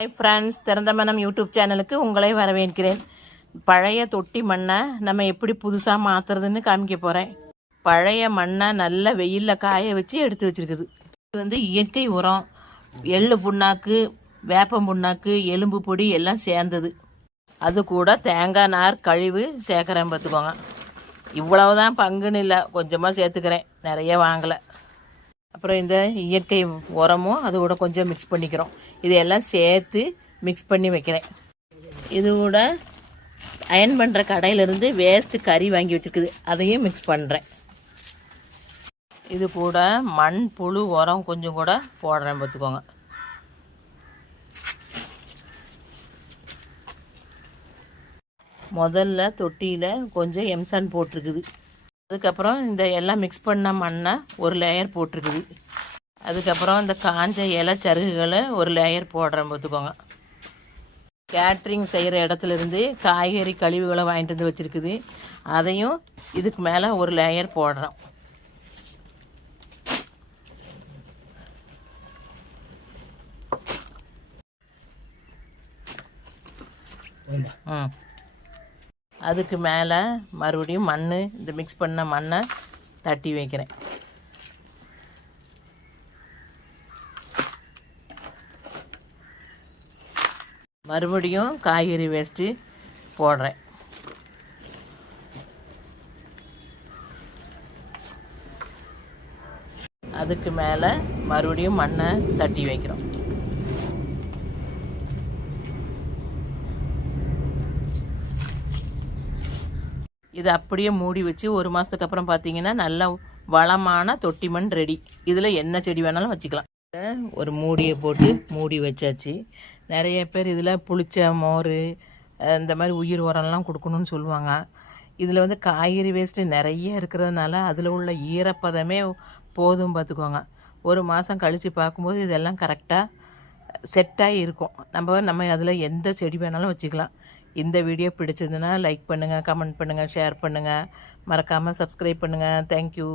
Hi friends, திறந்த மனம் YouTube சேனலுக்கு உங்களை வரவேற்கிறேன். பழைய தொட்டி மண்ணை நம்ம எப்படி புதுசாக மாற்றுறதுன்னு காமிக்க போகிறேன். பழைய மண்ணை நல்ல வெயிலில் காய வச்சு எடுத்து வச்சுருக்குது. இது இயற்கை உரம், எள்ளு புண்ணாக்கு, வேப்பம் புண்ணாக்கு, எலும்பு பொடி எல்லாம் சேர்ந்தது. அது கூட தேங்காய் நார் கழிவு சேர்க்குறேன் பார்த்துக்கோங்க. இவ்வளவுதான் பங்குன்னு இல்லை, கொஞ்சமாக சேர்த்துக்கிறேன், நிறைய வாங்கலை. அப்புறம் இந்த இயற்கை உரமும் அது கூட கொஞ்சம் மிக்ஸ் பண்ணிக்கிறோம். இதையெல்லாம் சேர்த்து மிக்ஸ் பண்ணி வைக்கிறேன். இது கூட அயன் பண்ணுற கடையிலேருந்து வேஸ்ட்டு கறி வாங்கி வச்சுருக்குது, அதையும் மிக்ஸ் பண்ணுறேன். இது கூட மண் புழு உரம் கொஞ்சம் கூட போடுறேன் பார்த்துக்கோங்க. முதல்ல தொட்டியில் கொஞ்சம் எம்சான் போட்டிருக்குது. அதுக்கப்புறம் இந்த எல்லாம் மிக்ஸ் பண்ண மண்ணை ஒரு லேயர் போட்டிருக்குது. அதுக்கப்புறம் இந்த காஞ்ச இலை சருகுகளை ஒரு லேயர் போடுறேன் பார்த்துக்கோங்க. கேட்ரிங் செய்கிற இடத்துலேருந்து காய்கறி கழிவுகளை வாங்கிட்டு வந்து வச்சுருக்குது, அதையும் இதுக்கு மேலே ஒரு லேயர் போடுறோம். அதுக்கு மேலே மறுபடியும் மண், இந்த மிக்ஸ் பண்ண மண்ணை தட்டி வைக்கிறேன். மறுபடியும் காய்கறி வேஸ்ட்டு போடுறேன். அதுக்கு மேலே மறுபடியும் மண்ணை தட்டி வைக்கிறோம். இதை அப்படியே மூடி வச்சு ஒரு மாதத்துக்கு அப்புறம் பார்த்தீங்கன்னா நல்ல வளமான தொட்டி மண் ரெடி. இதில் என்ன செடி வேணாலும் வச்சுக்கலாம். ஒரு மூடியை போட்டு மூடி வச்சாச்சு. நிறைய பேர் இதில் புளிச்ச மோர், இந்த மாதிரி உயிர் உரம்லாம் கொடுக்கணும்னு சொல்லுவாங்க. இதில் காய்கறி வேஸ்ட்டு நிறைய இருக்கிறதுனால அதில் உள்ள ஈரப்பதமே போதும் பார்த்துக்கோங்க. ஒரு மாதம் கழித்து பார்க்கும்போது இதெல்லாம் கரெக்டாக செட்டாகி இருக்கும். நம்ம அதில் எந்த செடி வேணாலும் வச்சுக்கலாம். இந்த வீடியோ பிடிச்சதுன்னா லைக் பண்ணுங்கள், கமெண்ட் பண்ணுங்கள், ஷேர் பண்ணுங்கள், மறக்காமல் சப்ஸ்கிரைப் பண்ணுங்கள். தேங்க்யூ.